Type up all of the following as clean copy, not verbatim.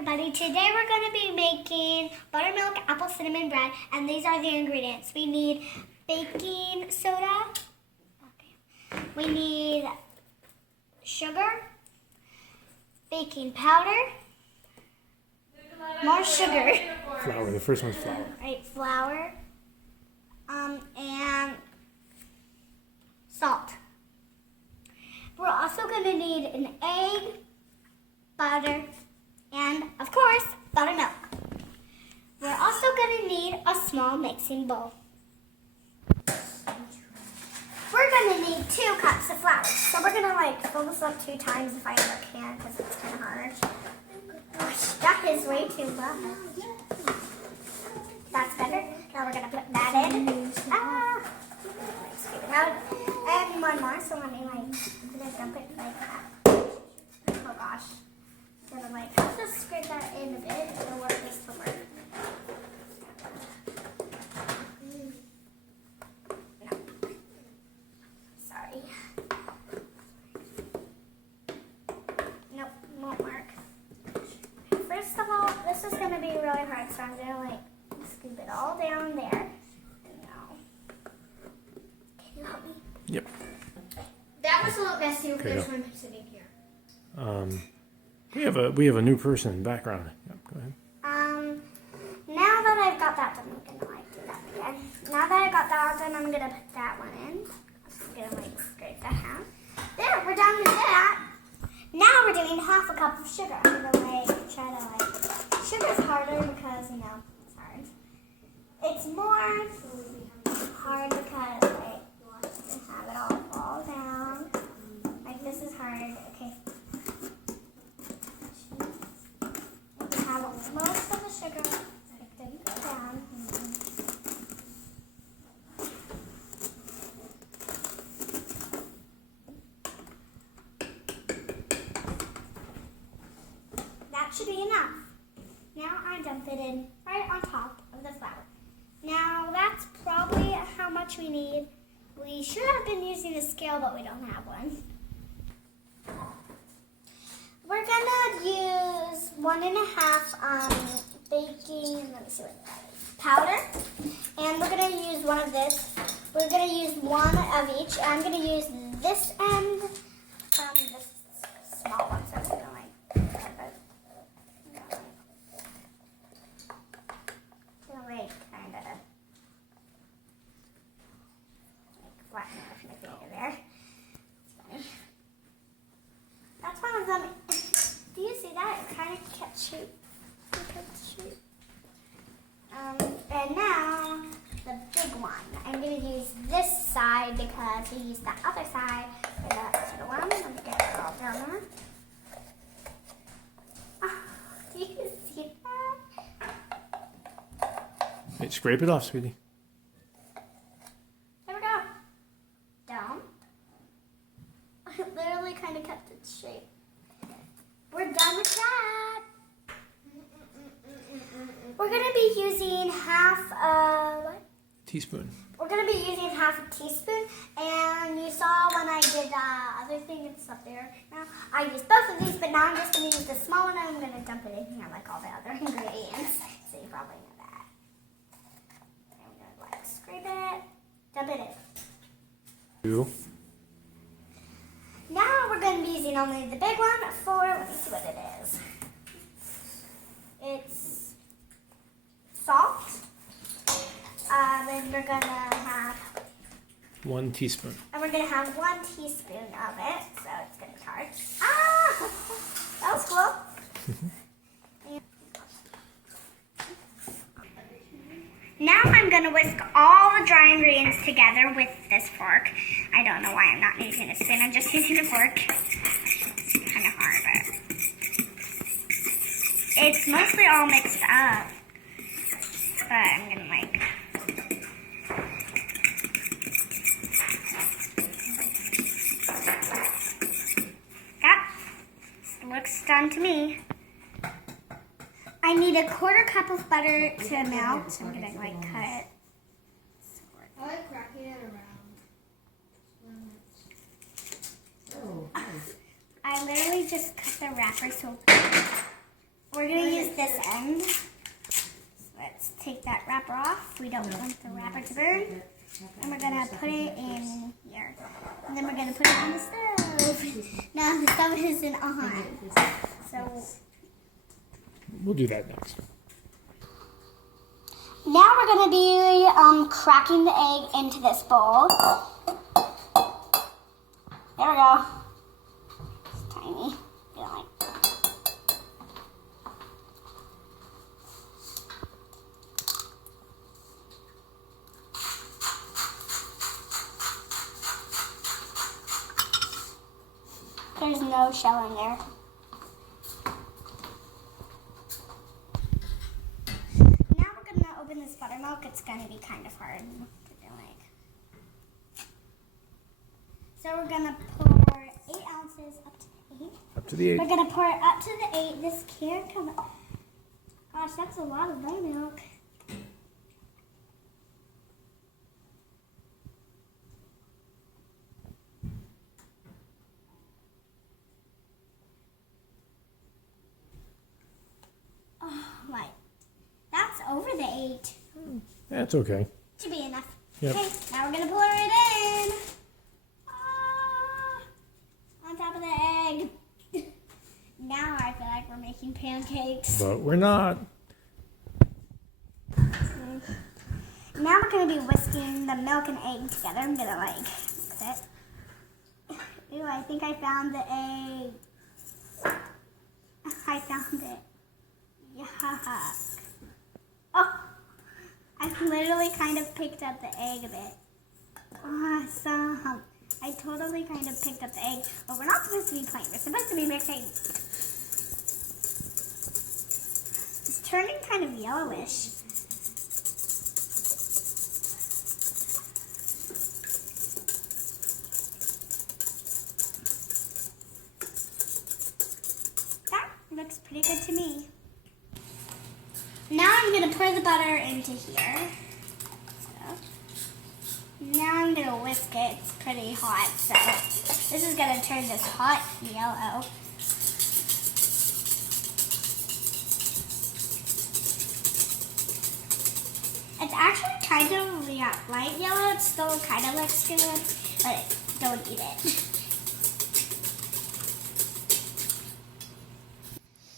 everybody. Today we're going to be making buttermilk apple cinnamon bread, and these are the ingredients. We need baking soda. We need sugar, baking powder, more sugar. Flour. The first one's flour. Right, flour, and salt. We're also going to need an egg, butter, and, of course, buttermilk. We're also going to need a small mixing bowl. We're going to need 2 cups of flour. So we're going to fill this up 2 times if I ever can, because it's kind of hard. Gosh, that is way too low. That's better. Now we're going to put that in. Scoop it out. And one more, so let me I'm going to dump it like that. Oh gosh. I'll just scrape that in a bit and want this to work. No. Sorry. Nope, won't work. First of all, this is going to be really hard, so I'm going to scoop it all down there. Now, can you help me? Yep. That was a lot messy over there, so I'm sitting here. We have a new person in the background. Yep, go ahead. Now that I've got that done, I'm gonna do that again. Now that I got that done, I'm gonna put that one in. I'm gonna scrape that out. There, we're done with that. Now we're doing half a cup of sugar. I'm gonna try to sugar's harder because it's hard. It's more hard because have it all fall down. This is hard. Okay. Have most of the sugar go down. That should be enough. Now I dump it in right on top of the flour. Now that's probably how much we need. We should have been using a scale, but we don't have one. We're gonna use 1.5 baking, let me see what that is, powder. And we're gonna use one of this. We're gonna use one of each. I'm gonna use this end, this small one, so I'm gonna kind of flatten off my finger there. That's one of them. Do you see that? It kind of kept shape. And now the big one. I'm going to use this side because we used the other side for the other one. Let me get it all down there. Oh, do you see that? Hey, scrape it off, sweetie. There we go. Down. It literally kind of kept its shape. We're done with that. We're going to be using half a Teaspoon. We're going to be using half a teaspoon. And you saw when I did the other thing, it's up there now. I used both of these, but now I'm just going to use the small one and I'm going to dump it in here like all the other ingredients. So you probably know that. I'm going to scrape it, dump it in. 2. Now we're going to be using only the big one for, let me see what it is. It's salt. And we're going to have 1 teaspoon. And we're going to have 1 teaspoon of it, so it's going to be hard. Ah! That was cool. Now I'm going to whisk all the dry ingredients together with this fork. I don't know why I'm not using a spoon. I'm just using a fork. It's kind of hard, but it's mostly all mixed up. But I'm going to that looks done to me. I need a 1/4 cup of butter to melt. So I'm going to cut it. I like cracking it around. I literally just cut the wrapper so we're gonna use this end. So let's take that wrapper off. We don't want the wrapper to burn. And we're gonna put it in here. And then we're gonna put it on the stove. Now the stove isn't on. So We'll do that next. now we're gonna be cracking the egg into this bowl. There we go. It's tiny. You know, like. There's no shell in there. Now we're gonna open this buttermilk. It's gonna be kind of hard to do like. So we're gonna pour 8 ounces up to the 8. Up to the 8. We're gonna pour it up to the 8. This can't come up. Gosh, that's a lot of buttermilk. Oh my, that's over the 8. That's okay. Should be enough. Yep. Okay, now we're gonna pour it in. Ah, on top of the egg. Now I feel like we're making pancakes. But we're not. Now we're gonna be whisking the milk and egg together. I'm gonna like mix it. Ooh, I think I found the egg. I found it. Yuck. Oh, I literally kind of picked up the egg a bit. Awesome. I totally kind of picked up the egg, but we're not supposed to be playing. We're supposed to be mixing. It's turning kind of yellowish. That looks pretty good to me. Now I'm going to pour the butter into here. So, now I'm going to whisk it. It's pretty hot, so this is going to turn this hot yellow. It's actually kind of light yellow. It still kind of looks good, but don't eat it.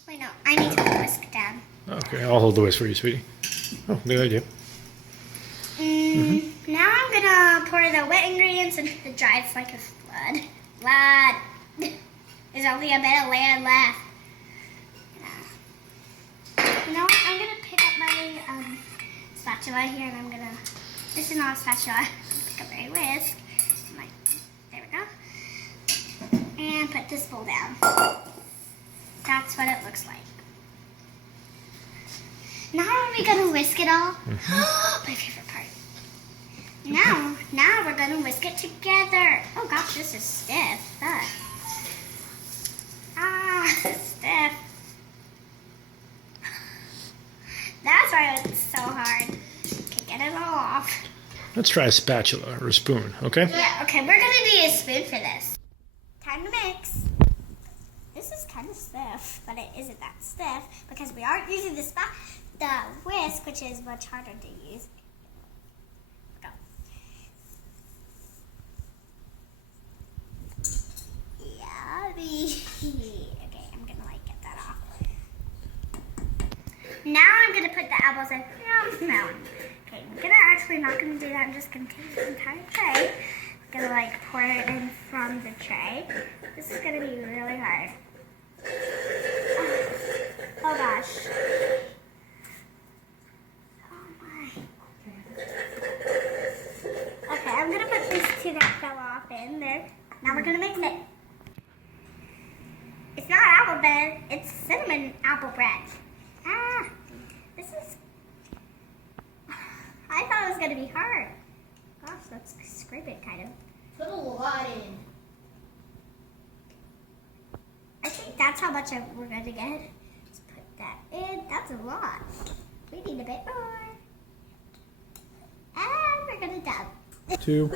Wait, no, I need to whisk down. Okay, I'll hold the whisk for you, sweetie. Oh, good idea. Now I'm gonna pour the wet ingredients into the dry. It's like a flood. Flood. There's only a bit of land left. You know what? I'm gonna pick up my spatula here, and I'm gonna. This is not a spatula. Pick up my whisk. There we go. And put this bowl down. That's what it looks like. Now are we gonna whisk it all? My favorite part. Now we're gonna whisk it together. Oh gosh, this is stiff. Stiff. That's why it's so hard to get it all off. Let's try a spatula or a spoon, okay? Yeah, okay, we're gonna need a spoon for this. Time to mix. This is kind of stiff, but it isn't that stiff because we aren't using the whisk, which is much harder to use. Go. Yummy. Okay, I'm gonna get that off. Now I'm gonna put the apples in. No. Okay, I'm not gonna do that. I'm just gonna take the entire tray. I'm gonna pour it in from the tray. This is gonna be really hard. Oh gosh. Okay, I'm gonna put these 2 that fell off in there. Now we're gonna mix it. It's not apple bread, it's cinnamon apple bread. This is. I thought it was gonna be hard. Gosh, let's scrape it kind of. Put a lot in. I think that's how much we're gonna get. Let's put that in. That's a lot. We need a bit more. And we're gonna dab. 2.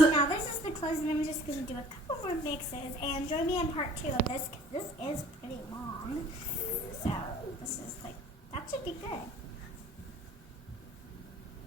Now this is the closing. I'm just gonna do a couple more mixes and join me in part 2 of this because this is pretty long.